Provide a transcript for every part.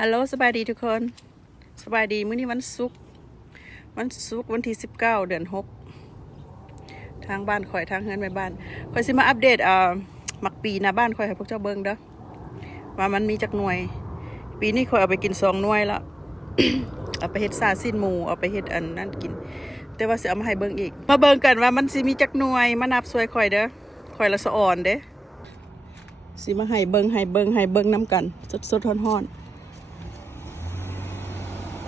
ฮัลโหลสบายดีทุกคนสบายดีมื้อนี้วันศุกร์วันที่19 เดือน 6ทางบ้านข่อยทางเฮือนแม่บ้านข่อยสิมาอัปเดตมักปีหน้าบ้านข่อยให้พวกเจ้าเบิ่งเด้อว่ามันมีจักหน่วยปีนี้ข่อยเอาไปกิน2 หน่วยละ เอาไปเฮ็ดซาซินหมูเอาไปเฮ็ดอันนั้นกินแต่ว่าสิเอามาให้เบิ่งอีกมาเบิ่งกันว่ามันสิมีจักหน่วยมานับช่วยข่อยเด้อข่อยละสะอ่อนเด้สิมาให้เบิ่งน้ำกันสดๆร้อนๆ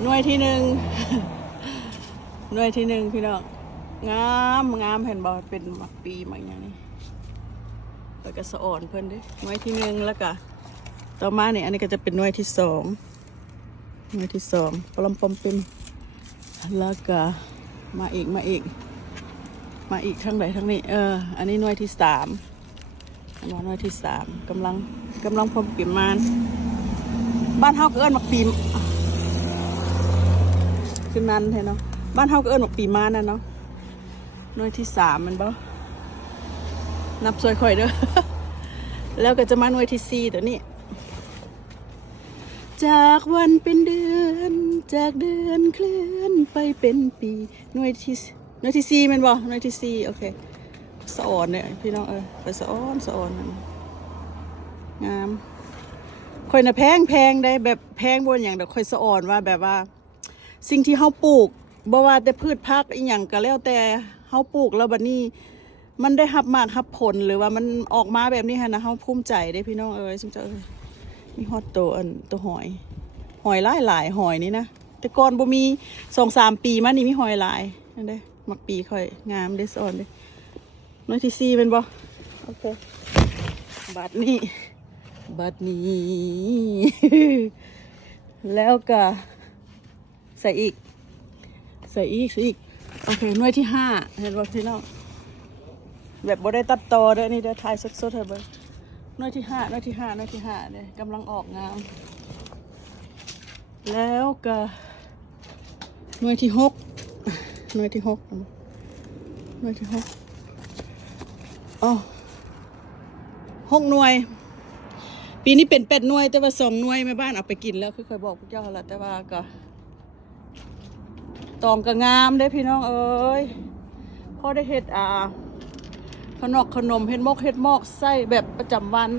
หน่วยที่ 1 หน่วยที่ 1พี่น้องงามเห็นบ่เป็นมักปีมักอย่างนี้แล้วก็สะอ่อนเพิ่นเด้หน่วยที่ 1แล้วก็ต่อมาเนี่ยอันนี้ก็จะเป็นหน่วยที่ 2หน่วยที่ 2ปลอมปอมเป็นแล้วก็มาอีกทั้งใดทั้งนี้อันนี้หน่วยที่ 3อันนี้หน่วยที่ 3กำลังพอมปิ่มมานบ้านเฮาก็เอิ้นมักปีขึ้นนั้นแท้เนาะบ้านเฮาก็เอิ้นมักปีมานน่ะเนาะหน่วยที่ 3มันบ่นับสวยข่อยเด้อ แล้วก็จะมาหน่วยที่ 4ตัวนี้จากวันเป็นเดือนจากเดือนเคลื่อนไปเป็นปีหน่วยที่ 4มันบ่หน่วยที่ 4โอเคสะอ่อนเนี่ยพี่น้องไปสะอ่อนงามข่อยน่ะแพงได้แบบแพงบ่อย่างเด้อข่อยสะอ่อนว่าแบบว่าสิ่งที่เฮาปลูกบ่ว่าแต่พืชผักอีหยังก็แล้วแต่เฮาปลูกแล้วบัดนี้มันได้รับมากรับผลหรือว่ามันออกมาแบบนี้หั่นนะเฮาภูมิใจเด้พี่น้องซุมเจ้ามีฮอดตัวหอยหลายหอยนี่นะแต่ก่อนบ่มี 2-3 ปีมานี่มีหอยหลายนั่นเด้มักปีค่อยงามเด้สอนเด้หน่วยที่4เป็นบ่โอเคบัดนี้ แล้วก็ใส่อีกโอเคหน่วยที่ 5เห็นบ่พี่น้องแบบบ่ได้ตัดต่อเด้อนี่เด้อถ่ายสดๆให้เบิ่งหน่วยที่ 5เด้กำลังออกงามแล้วก็หน่วยที่ 6อ๋อ6 หน่วยปีนี้เป็น8 หน่วยแต่ว่า2 หน่วยแม่บ้านเอาไปกินแล้วคือเคยบอกพวกเจ้าแล้วแต่ว่าก็ตองก็งามได้พี่น้องเอ้ยพอได้เฮ็ดขนมเฮ็ดมอกไส้แบบประจำวัน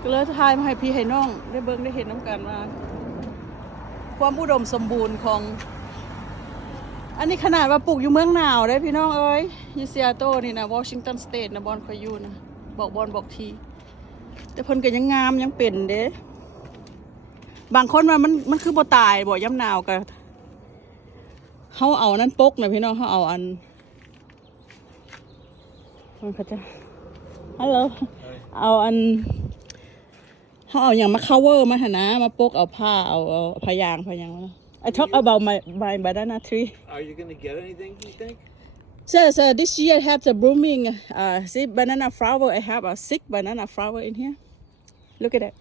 ก็เลยทายมาให้พี่ให้น้องได้เบิ่งได้เห็นน้ำกันว่าความอุดมสมบูรณ์ของอันนี้ขนาดว่าปลูกอยู่เมืองหนาวได้พี่น้องเอ้ยอยู่ซีแอตเทิลนี่นะวอชิงตันสเตทนะบอนคอยอยู่นะบอกทีแต่เพิ่นก็ยังงามยังเป็นเด้บางคนว่ามันคือบ่ตายบ่ย่ำหนาวก็เขาเอานั่นปกนะพี่น้องเขาเอาอันมันเขาจะฮัลโหลเอาอันเขาเอาอย่างมา cover มาหนะมาปกเอาผ้าเอาพยางมาI talk about my banana tree. Are you gonna get anything? You think? So this year have the blooming see banana flower. I have a 6 banana flower in here. Look at that.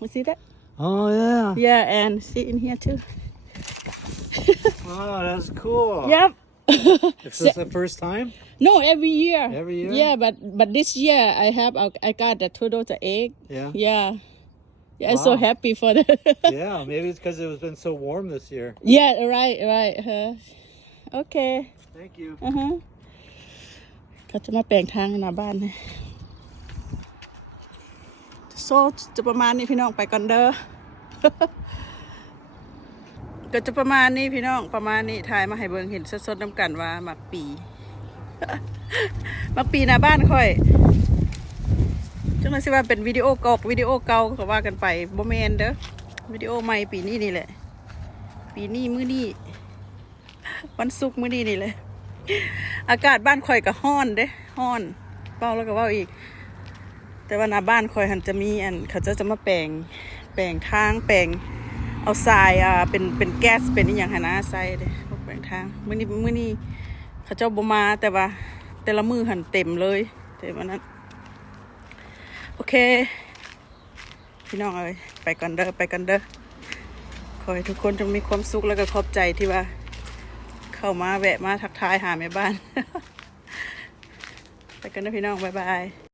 You see that? Oh yeah. Yeah, and see in here too. Oh, that's cool. Yep. Is this the first time? No, every year. Every year? Yeah, but this year I got the 2 dozen egg. Yeah. Yeah. Yeah, I'm so happy for that. Yeah, maybe it's because it was been so warm this year. Yeah, right. Okay. Thank you. ก็จะมาแปลงทางหน้าบ้านนะจะประมาณนี้พี่น้องไปก่อนเด้อ ก็จะประมาณนี้พี่น้องประมาณนี้ถ่ายมาให้เบิ่งเห็นสดๆน้ำกันว่ามักปี มักปีหน้าบ้านค่อยจังเลยสิว่าเป็นวิดีโอเก่าก็ว่ากันไปบ่แม่นเด้อวิดีโอใหม่ปีนี้นี่แหละปีนี้มื้อนี้วันศุกร์มื้อนี้นี่แหละอากาศบ้านข่อยก็ร้อนเด้ร้อนเป้าแล้วก็เว้าอีกแต่ว่าหน้าบ้านข่อยหันจะมีเขาจะมาแปลงทางแปลงเอาทรายเป็นแก๊สเป็นอีหยังหั่นนะใส่เด้แปลงทางมื้อนี้เขาเจ้าบ่มาแต่ว่าแต่ละมื้อหันเต็มเลยแต่วันนั้นโอเคพี่น้องเอ้ยไปก่อนเด้อขอให้ทุกคนจงมีความสุขแล้วก็ขอบใจที่ว่าเข้ามาแวะมาทักทายหาแม่บ้าน ไปกันนะพี่น้องบ๊ายบาย